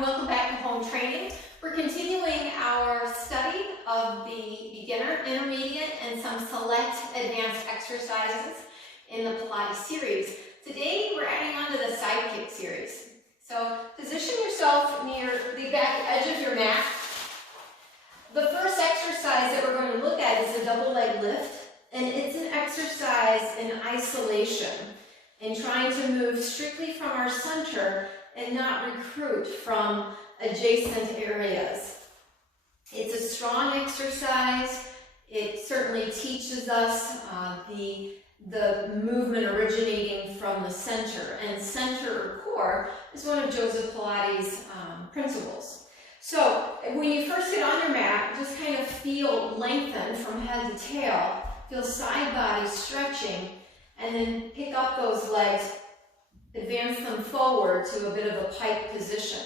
welcome back to home training. We're continuing our study of the beginner, intermediate, and some select advanced exercises in the Pilates series. Today we're adding on to the side kick series. So position yourself near the back edge of your mat. The first exercise that we're going to look at is a double leg lift, and it's an exercise in isolation, in trying to move strictly from our center and not recruit from adjacent areas. It's a strong exercise. It certainly teaches us the movement originating from the center, and center or core is one of Joseph Pilates' principles. So when you first get on your mat, just kind of feel lengthen from head to tail, feel side body stretching, and then pick up those legs, advance them forward to a bit of a pike position.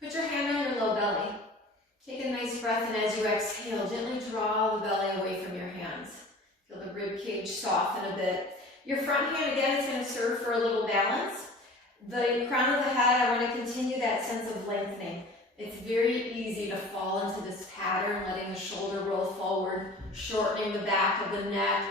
Put your hand on your low belly. Take a nice breath, and as you exhale, gently draw the belly away from your hands. Feel the rib cage soften a bit. Your front hand, again, is going to serve for a little balance. The crown of the head, I want to continue that sense of lengthening. It's very easy to fall into this pattern, letting the shoulder roll forward, shortening the back of the neck,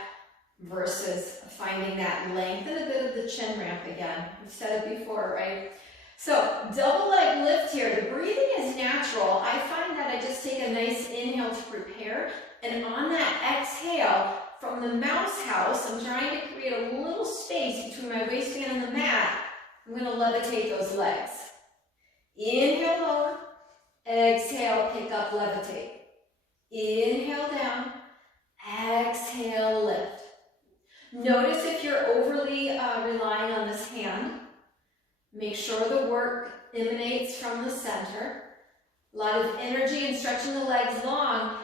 versus finding that length and a bit of the chin ramp again. We've said it before, right? So double leg lift here. The breathing is natural. I find that I just take a nice inhale to prepare, and on that exhale from the mouse house, I'm trying to create a little space between my waistband and the mat. I'm going to levitate those legs. Inhale lower, exhale, pick up, levitate. Inhale down, exhale, lift. Notice if you're overly relying on this hand. Make sure the work emanates from the center. A lot of energy and stretching the legs long.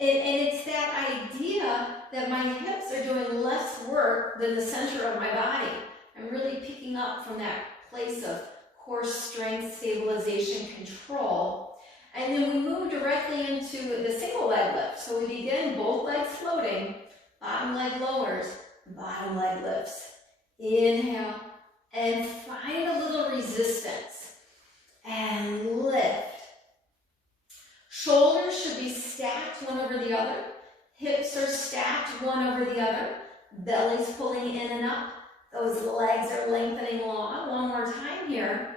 And it's that idea that my hips are doing less work than the center of my body. I'm really picking up from that place of core strength, stabilization, control. And then we move directly into the single leg lift. So we begin both legs floating, bottom leg lowers, bottom leg lifts. Inhale, and find a little resistance, and lift. Shoulders should be stacked one over the other. Hips are stacked one over the other. Belly's pulling in and up. Those legs are lengthening long. One more time here.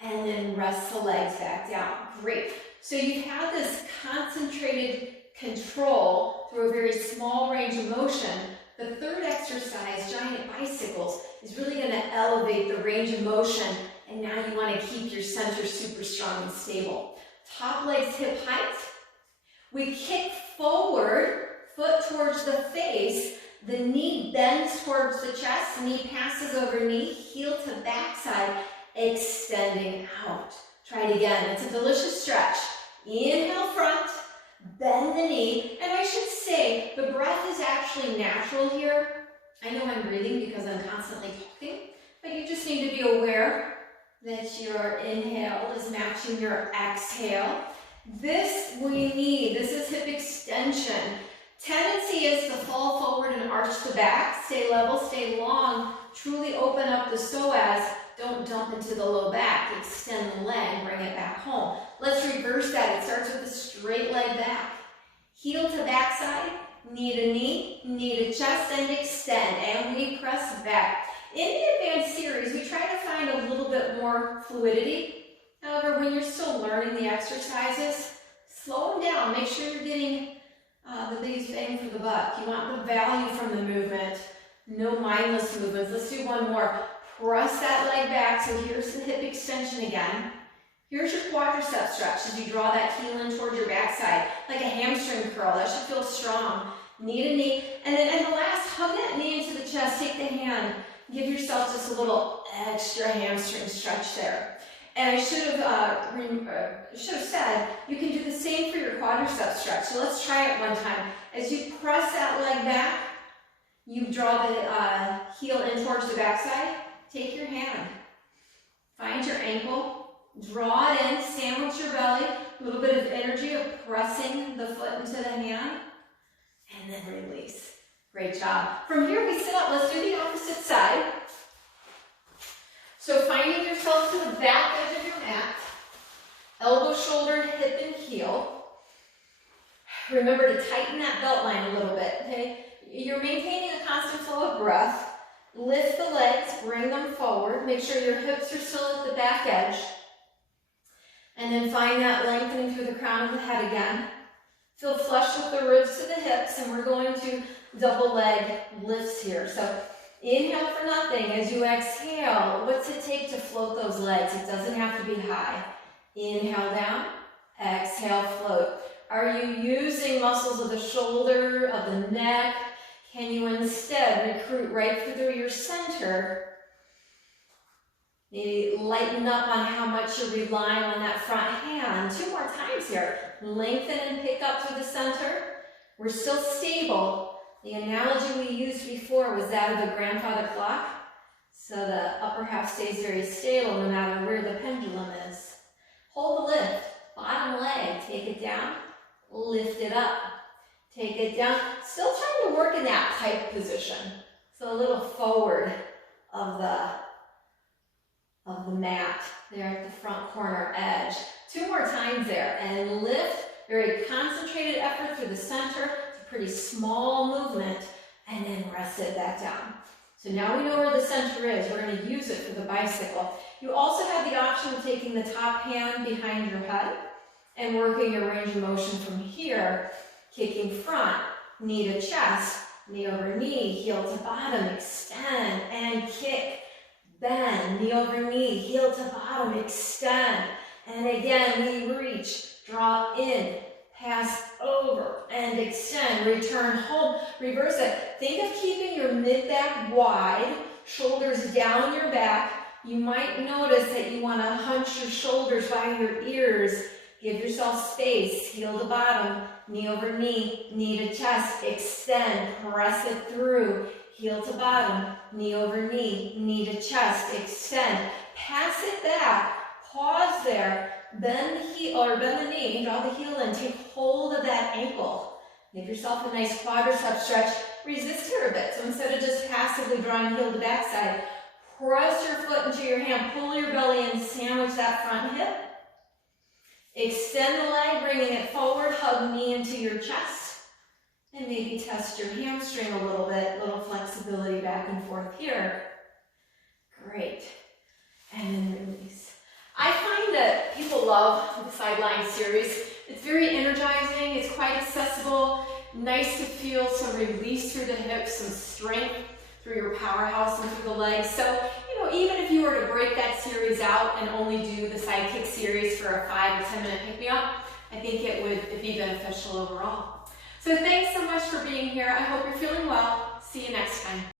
And then rest the legs back down. Great. So you've had this concentrated control through a very small range of motion. The third exercise, giant bicycles, is really going to elevate the range of motion, and now you want to keep your center super strong and stable. Top legs hip height. We kick forward, foot towards the face. The knee bends towards the chest, knee passes over knee, heel to backside, extending out. Try it again. It's a delicious stretch. Inhale front, bend the knee, and I should say the breath is actually natural here. I know I'm breathing because I'm constantly talking, but you just need to be aware that your inhale is matching your exhale. This we need. This is hip extension. Tendency is to fall forward and arch the back. Stay level, stay long. Truly open up the psoas. Don't dump into the low back. Extend the leg, bring it back home. Let's reverse that. It starts with a straight leg back. Heel to backside, knee to knee, knee to chest, and extend. And we press back. In the advanced series, we try to find a little bit more fluidity. However, when you're still learning the exercises, slow them down. Make sure you're getting the biggest bang for the buck. You want the value from the movement. No mindless movements. Let's do one more. Press that leg back. So here's the hip extension again. Here's your quadricep stretch as you draw that heel in towards your backside, like a hamstring curl. That should feel strong. Knee to knee. And then in the last, hug that knee into the chest. Take the hand. Give yourself just a little extra hamstring stretch there. And I should have said, you can do the same for your quadricep stretch. So let's try it one time. As you press that leg back, you draw the heel in towards the backside. Take your hand. Find your ankle. Draw it in, sandwich your belly, a little bit of energy of pressing the foot into the hand, and then release. Great job. From here we sit up. Let's do the opposite side. So finding yourself to the back edge of your mat, elbow, shoulder, hip, and heel. Remember to tighten that belt line a little bit, okay? You're maintaining a constant flow of breath. Lift the legs, bring them forward. Make sure your hips are still at the back edge. And then find that lengthening through the crown of the head again. Feel flush with the ribs to the hips, and we're going to double leg lifts here. So inhale for nothing. As you exhale, what's it take to float those legs? It doesn't have to be high. Inhale down, exhale, float. Are you using muscles of the shoulder, of the neck? Can you instead recruit right through your center? Maybe lighten up on how much you're relying on that front hand. 2 more times here. Lengthen and pick up through the center. We're still stable. The analogy we used before was that of the grandfather clock. So the upper half stays very stable no matter where the pendulum is. Hold the lift. Bottom leg, take it down. Lift it up. Take it down. Still trying to work in that pike position. So a little forward of the mat there at the front corner edge. 2 more times there. And lift. Very concentrated effort through the center. It's a pretty small movement. And then rest it back down. So now we know where the center is. We're going to use it for the bicycle. You also have the option of taking the top hand behind your head and working your range of motion from here. Kicking front, knee to chest, knee over knee, heel to bottom, extend and kick, bend, knee over knee, heel to bottom, extend. And again, we reach, draw in, pass over, and extend, return home, reverse it. Think of keeping your mid-back wide, shoulders down your back. You might notice that you want to hunch your shoulders by your ears. Give yourself space, heel to bottom, knee over knee, knee to chest, extend, press it through, heel to bottom, knee over knee, knee to chest, extend, pass it back, pause there, bend the heel or bend the knee, draw the heel in, take hold of that ankle. Give yourself a nice quadricep stretch. Resist here a bit. So instead of just passively drawing heel to backside, press your foot into your hand, pull your belly in, sandwich that front hip. Extend the leg, bringing it forward, hug knee into your chest. And maybe test your hamstring a little bit, little flexibility back and forth here. Great. And then release. I find that people love the sideline series. It's very energizing, it's quite accessible, nice to feel some release through the hips, some strength through your powerhouse and through the legs. So, even if you were to break that series out and only do the side kick series for a 5 or 10 minute pick-me-up, I think it would be beneficial overall. So thanks so much for being here. I hope you're feeling well. See you next time.